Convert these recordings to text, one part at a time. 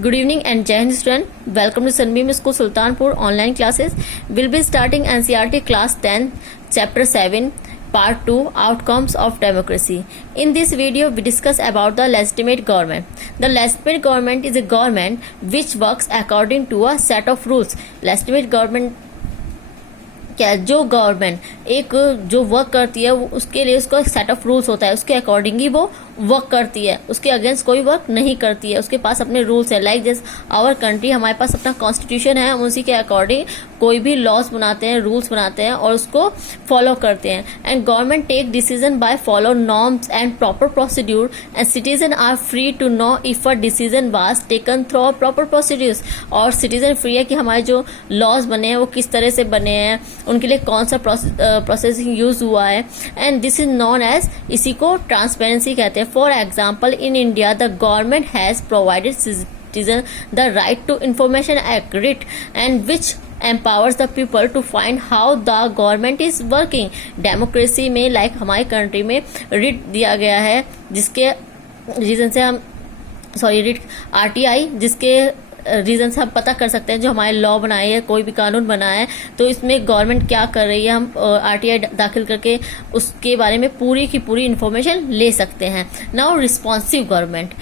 Good evening and Jai Hind student. Welcome to Sunbeam School Sultanpur online classes. We'll be starting NCERT class 10 chapter 7 part 2 outcomes of democracy. In this video we discuss about the legitimate government. The legitimate government is a government which works according to a set of rules. Legitimate government क्या है, जो government एक जो work करती है उसके लिए उसका सेट ऑफ रूल्स होता है, उसके अकॉर्डिंग ही वो वर्क करती है, उसके अगेंस्ट कोई वर्क नहीं करती है, उसके पास अपने रूल्स है। लाइक दिस आवर कंट्री, हमारे पास अपना कॉन्स्टिट्यूशन है, हम उसी के अकॉर्डिंग कोई भी लॉज बनाते हैं, रूल्स बनाते हैं और उसको फॉलो करते हैं। And government take decision by follow norms and proper procedure and citizen are free to know if a decision was taken through proper procedures. और सिटीजन फ्री है कि हमारे जो लॉज बने हैं वो किस तरह से बने हैं, उनके लिए कौन सा प्रोसेसिंग यूज हुआ है। And this is known, इसी को ट्रांसपेरेंसी कहते हैं। For example in India the government has provided citizen the right to information act RTI and which empowers the people to find how the government is working. Democracy में like हमारी country में writ दिया गया है, जिसके reason से हम writ RTI, जिसके रीजन से हम पता कर सकते हैं जो हमारे लॉ बनाए है, कोई भी कानून बना है तो इसमें गवर्नमेंट क्या कर रही है, हम RTI दाखिल करके उसके बारे में पूरी की पूरी इंफॉर्मेशन ले सकते हैं। Now responsive government.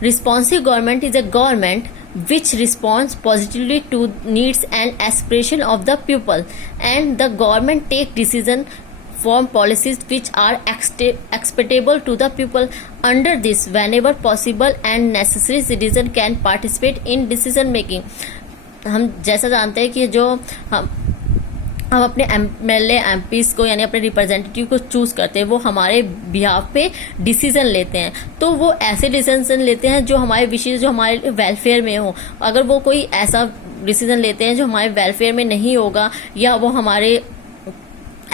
Responsive government is a government which responds positively to needs and aspiration of the people, and the government take decision form policies which are acceptable to the people. Under this, whenever possible and necessary, citizen can participate in decision making. हम जैसा जानते हैं कि जो हम अपने MLA MPs को यानी अपने रिप्रेजेंटेटिव को चूज करते हैं, वो हमारे बिहाफ पे डिसीजन लेते हैं। तो वो ऐसे डिसीजन लेते हैं जो हमारे विशेष, जो हमारे वेलफेयर में हो। अगर वो कोई ऐसा डिसीजन लेते हैं जो हमारे वेलफेयर में नहीं होगा या वो हमारे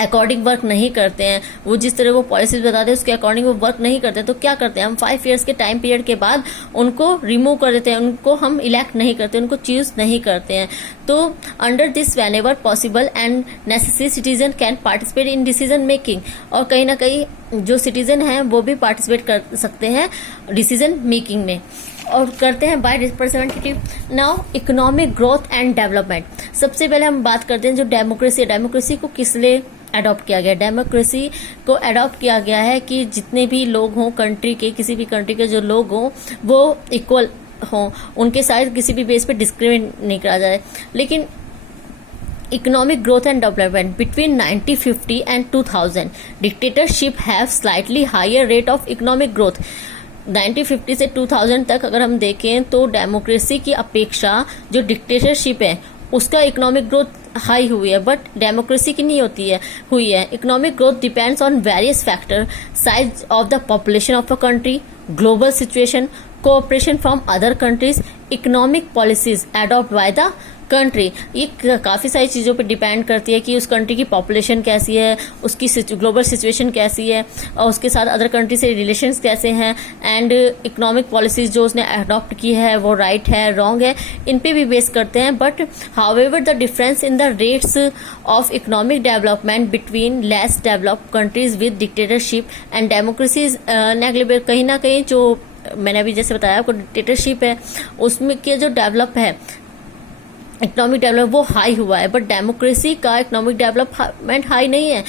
अकॉर्डिंग वर्क नहीं करते हैं, वो जिस तरह वो पॉलिसीज बताते हैं उसके अकॉर्डिंग वो वर्क नहीं करते, तो क्या करते हैं हम 5 इयर्स के टाइम पीरियड के बाद उनको रिमूव कर देते हैं, उनको हम इलेक्ट नहीं करते, उनको चूज नहीं करते हैं। तो under this when ever possible and necessary citizen can participate in decision making. और कहीं ना कहीं जो सिटीजन हैं वो भी पार्टिसिपेट कर सकते हैं डिसीजन मेकिंग में और करते हैं by representative. Now economic growth and development. सबसे पहले हम बात करते हैं जो डेमोक्रेसी है, डेमोक्रेसी को किस लिए अडॉप्ट किया गया. डेमोक्रेसी को अडॉप्ट किया गया है कि जितने भी लोग हों कंट्री के, किसी भी कंट्री के जो लोग हों वो इक्वल हों, उनके साथ किसी भी बेस पे डिस्क्रिमिनेट नहीं करा जाए. लेकिन economic growth and development between 1950 and 2000 dictatorship have slightly higher rate of economic growth. 1950 से 2000 तक अगर हम देखें तो डेमोक्रेसी की अपेक्षा जो डिक्टेटरशिप है उसका इकोनॉमिक ग्रोथ हाई हुई है, बट डेमोक्रेसी की नहीं हुई है. Economic growth depends on various factor, size of the population of a country, global situation, cooperation from other countries, economic policies adopt by the country. ये काफ़ी सारी चीज़ों पे डिपेंड करती है कि उस कंट्री की पॉपुलेशन कैसी है, उसकी ग्लोबल सिचुएशन कैसी है और उसके साथ अदर कंट्री से रिलेशंस कैसे हैं, एंड इकोनॉमिक पॉलिसीज जो उसने अडॉप्ट की है वो राइट है रॉन्ग है, इन पे भी बेस करते हैं. But however the difference in the rates of economic development between less developed countries with dictatorship and democracy is negligible. कहीं ना कहीं जो मैंने अभी जैसे बताया आपको डिक्टेटरशिप है उसमें के जो डेवलप है इकोनॉमिक डेवलप वो हाई हुआ है, बट डेमोक्रेसी का इकोनॉमिक डेवलपमेंट हाई नहीं है.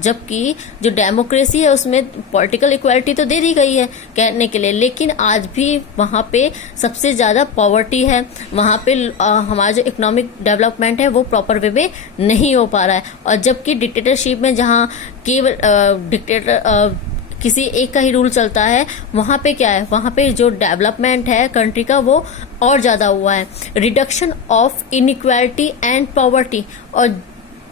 जबकि जो डेमोक्रेसी है उसमें पॉलिटिकल इक्वालिटी तो दे दी गई है कहने के लिए, लेकिन आज भी वहाँ पे सबसे ज़्यादा पॉवर्टी है. वहाँ पे हमारा जो इकोनॉमिक डेवलपमेंट है वो प्रॉपर वे में नहीं हो पा रहा है. और जबकि डिक्टेटरशिप में जहाँ केवल किसी एक का ही रूल चलता है, वहाँ पे क्या है, वहाँ पे जो डेवलपमेंट है कंट्री का वो और ज़्यादा हुआ है. Reduction of inequality and poverty. और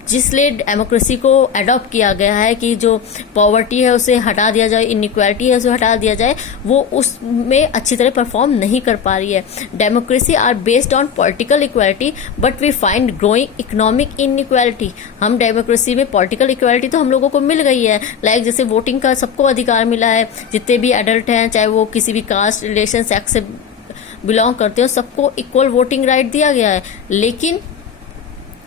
जिसलिए डेमोक्रेसी को अडॉप्ट किया गया है कि जो पॉवर्टी है उसे हटा दिया जाए, इनइक्वालिटी है उसे हटा दिया जाए, वो उसमें अच्छी तरह परफॉर्म नहीं कर पा रही है. Democracy are based on political equality but we find growing economic inequality. हम डेमोक्रेसी में पॉलिटिकल इक्वालिटी तो हम लोगों को मिल गई है, लाइक जैसे वोटिंग का सबको अधिकार मिला है, जितने भी एडल्ट हैं चाहे वो किसी भी कास्ट रिलेशन सेक्स से बिलोंग करते हो सबको इक्वल वोटिंग राइट दिया गया है. लेकिन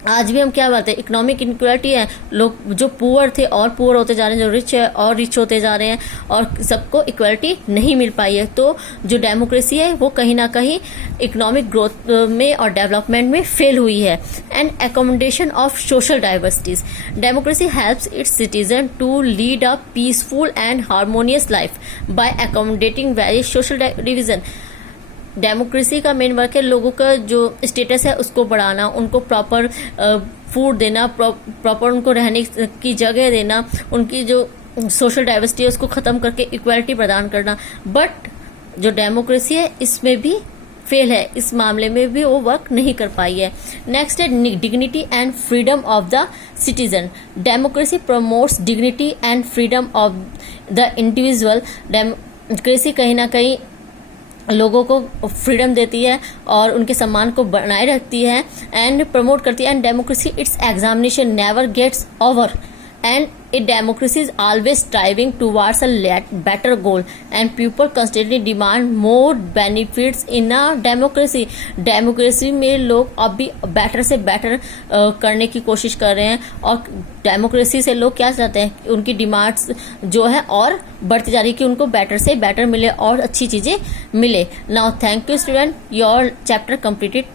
आज भी हम क्या बात है, इकोनॉमिक इनक्वालिटी है, लोग जो पुअर थे और पुअर होते जा रहे हैं, जो रिच है और रिच होते जा रहे हैं, और सबको इक्वलिटी नहीं मिल पाई है। तो जो डेमोक्रेसी है वो कहीं ना कहीं इकोनॉमिक ग्रोथ में और डेवलपमेंट में फेल हुई है। And accommodation of social diversities, democracy helps its citizen to lead a peaceful and harmonious life by accommodating various social division. Democracy का मेन वर्क है लोगों का जो स्टेटस है उसको बढ़ाना, उनको प्रॉपर फूड देना, प्रॉपर उनको रहने की जगह देना, उनकी जो सोशल डाइवर्सिटी है उसको ख़त्म करके इक्वालिटी प्रदान करना। बट जो डेमोक्रेसी है इसमें भी फेल है, इस मामले में भी वो वर्क नहीं कर पाई है। नेक्स्ट है dignity and freedom of the citizen, democracy promotes dignity and freedom of the individual. Democracy कहीं ना कहीं लोगों को फ्रीडम देती है और उनके सम्मान को बनाए रखती है एंड प्रमोट करती है। And democracy its examination never gets over and it democracy is always striving towards a better goal and people constantly demand more benefits in a democracy. Democracy में लोग अब भी बेटर से बेटर करने की कोशिश कर रहे हैं और डेमोक्रेसी से लोग क्या चाहते हैं, उनकी डिमांड्स जो है और बढ़ती जा रही है कि उनको बेटर से बेटर मिले और अच्छी चीज़ें मिले। Now thank you student, your chapter completed.